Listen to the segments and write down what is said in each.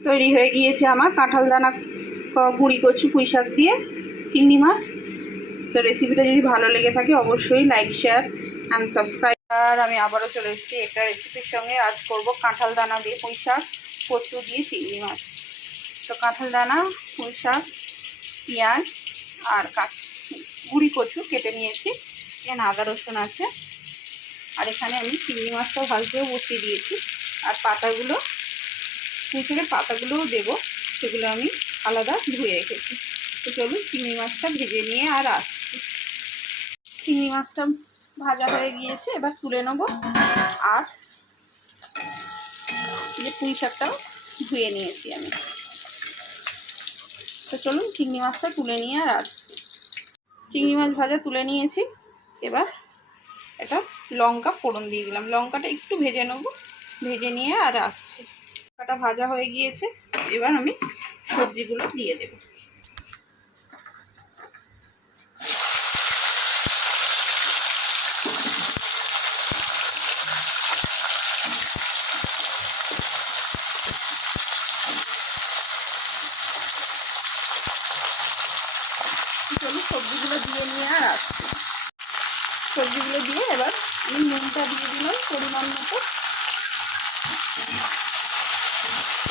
তৈরি হয়ে গিয়েছে আমার কাঁঠাল দানা ক- গুঁড়ি কচু, পুঁই শাক দিয়ে চিংড়ি মাছ। তো রেসিপিটা যদি ভালো লেগে থাকে অবশ্যই লাইক শেয়ার অ্যান্ড সাবস্ক্রাইব আর আমি আবারও চলে এসেছি একটা রেসিপির সঙ্গে। আজ করব কাঁঠাল দানা দিয়ে পুঁই শাক, কচু দিয়ে চিংড়ি মাছ। তো কাঁঠাল দানা পুঁই শাক, পেঁয়াজ আর গুঁড়ি, কচু কেটে নিয়েছি। এখানে আদা, রসুন আছে। আর এখানে আমি চিংড়ি মাছটা ভাজতেও বসিয়ে দিয়েছি। আর পাতাগুলো পুঁই পাতাগুলোও দেবো, সেগুলো আমি আলাদা ধুয়ে রেখেছি। তো চলুন চিংড়ি মাছটা ভেজে নিয়ে আর আসছি। চিংড়ি মাছটা ভাজা হয়ে গিয়েছে, এবার তুলে নেব আর যে পুঁই শাকটাও ধুয়ে নিয়েছি আমি। তো চলুন চিংড়ি মাছটা তুলে নিয়ে আর আসছি। চিংড়ি মাছ ভাজা তুলে নিয়েছি, এবার এটা লঙ্কা ফোড়ন দিয়ে দিলাম। লঙ্কাটা একটু ভেজে নেব, ভেজে নিয়ে আর আসছি। লঙ্কাটা ভাজা হয়ে গিয়েছে, এবার আমি সবজিগুলো দিয়ে দেব। সবজিগুলো দিয়ে নিয়ে আর আসছি। সবজিগুলো দিয়ে এবার আমি নুনটা দিয়ে দিলাম পরিমাণ মতো।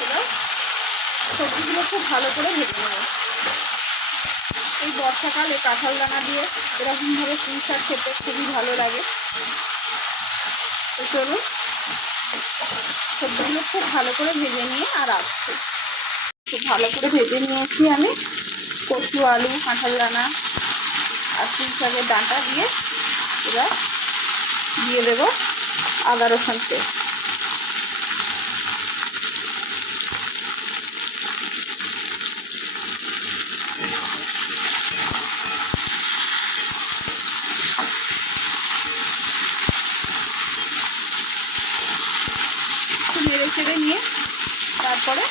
এবার সবজিগুলো খুব ভালো করে ভেজে নেব। এই বর্ষাকালে কাঁঠাল দানা দিয়ে এরকমভাবে পুঁই শাক খেতে খুবই ভালো লাগে। তো চলুন, সবজিগুলো খুব ভালো করে ভেজে নিয়ে আর আসছি। খুব ভালো করে ভেজে নিয়েছি আমি। কচু, আলু, কাঁঠাল দানা আর পুঁই শাকের ডাঁটা দিয়ে এবার দিয়ে দেবো আদা রসুন পেস্ট একটু নেড়ে চেড়ে নিয়ে তারপরে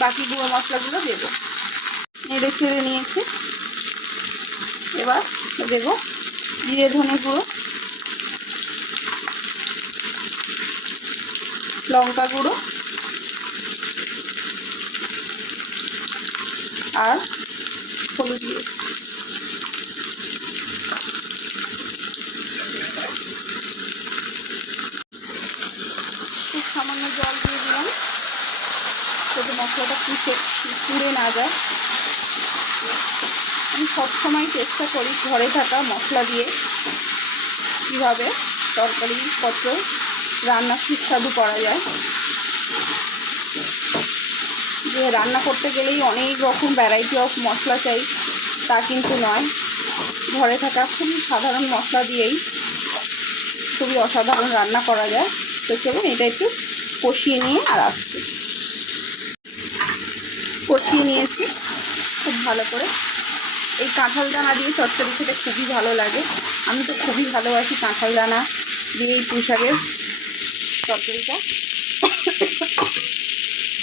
বাকি গুঁড়ো মশলাগুলো দেবো। নেড়ে ছেড়ে নিয়েছি। এবার দেবো জিরে ধনে গুঁড়ো, লঙ্কা গুঁড়ো আর হলুদ দিয়ে খুব সামান্য জল দিয়ে দিলাম যাতে মশলাটা পুষে পুড়ে না যায়। আমি সবসময় চেষ্টা করি ঘরে থাকা মশলা দিয়ে কীভাবে তরকারি পত্র রান্না সুস্বাদু করা যায়। যে রান্না করতে গেলেই অনেক রকম ভ্যারাইটি অফ মশলা চাই, তা কিন্তু নয়। ঘরে থাকা খুবই সাধারণ মশলা দিয়েই খুবই অসাধারণ রান্না করা যায়। তো চলুন এটা একটু কষিয়ে নিয়ে আর আসছি। কষিয়ে নিয়েছি, খুব ভালো করে। এই কাঁঠাল দানা দিয়ে চচ্চড়ি খেতে খুবই ভালো লাগে। আমি তো খুবই ভালোবাসি কাঁঠাল দানা দিয়ে এই পুঁশাকের চচ্চড়িটা।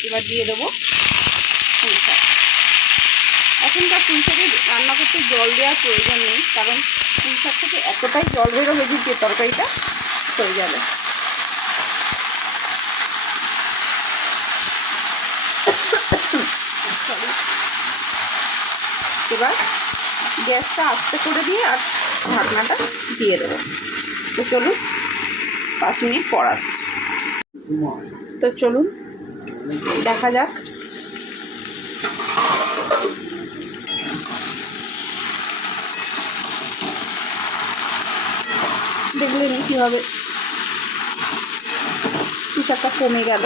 এবার দিয়ে দেবো এখনকার পুঁই শাকে রান্না করতে জল দেওয়ার প্রয়োজন নেই, কারণ পুঁই শাক থেকে এতটাই জল বেরোবে যে তরকারিটা হয়ে যাবে। Sorry. এবার গ্যাসটা আস্তে করে দিয়ে আর ঢাকনাটা দিয়ে দেবো। তো চলুন পাঁচ মিনিট পর তো চলুন, দেখা যাক। দেখলেন কীভাবে। পিসাটা কমে গেল।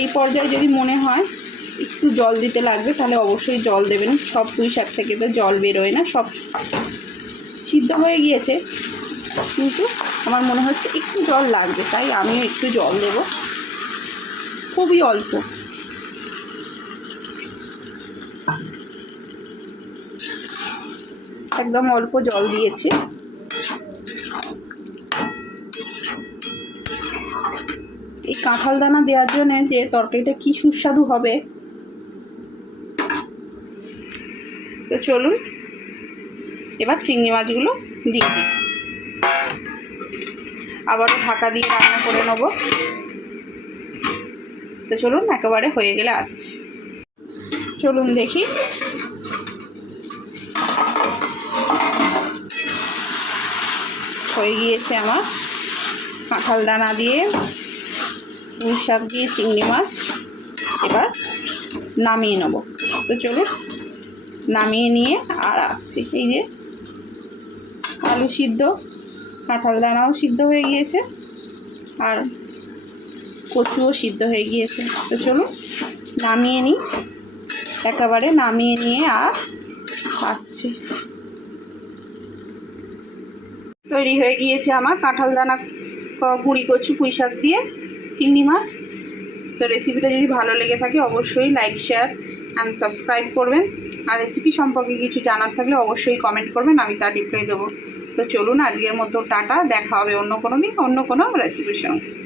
এই পর্যায়ে যদি মনে হয় একটু জল দিতে লাগবে, তাহলে অবশ্যই জল দেবেন। সব পুঁই শাক থেকে তো জল বেরোয় না, সব সিদ্ধ হয়ে গিয়েছে। কিন্তু আমার মনে হচ্ছে একটু জল লাগবে, তাই আমিও একটু জল দেব। খুবই অল্প। একদম অল্প জল দিয়েছি। এই কাঁঠাল দানা দেওয়ার জন্য যে তরকারিটা কি সুস্বাদু হবে? তো চলুন, এবার চিংড়ি মাছগুলো দিয়ে দিই। আবারও ঢাকা দিয়ে রান্না করে নেব। তো চলুন, একেবারে হয়ে গেলে আসছি। চলুন দেখি। হয়ে গিয়েছে আমার কাঁঠাল দানা দিয়ে। পুঁই শাক দিয়ে চিংড়ি মাছ এবার নামিয়ে নেব। তো চলুন নামিয়ে নিয়ে আর আসছি। এই যে আলু সিদ্ধ, কাঁঠাল দানাও সিদ্ধ হয়ে গিয়েছে আর কচুও সিদ্ধ হয়ে গিয়েছে। তো চলুন নামিয়ে নিই। একেবারে নামিয়ে নিয়ে আর আসছি। তৈরি হয়ে গিয়েছে আমার কাঁঠাল দানা গুঁড়ি কচু পুঁই শাক দিয়ে। চিংড়ি মাছ। তো রেসিপিটা যদি ভালো লেগে থাকে, অবশ্যই লাইক শেয়ার অ্যান্ড সাবস্ক্রাইব করবেন। আর রেসিপি সম্পর্কে কিছু জানার থাকলে অবশ্যই কমেন্ট করবেন, আমি তার রিপ্লাই দেবো। তো চলুন, আজকের মতো টাটা, দেখা হবে অন্য কোনো দিন, অন্য কোনো রেসিপির সঙ্গে।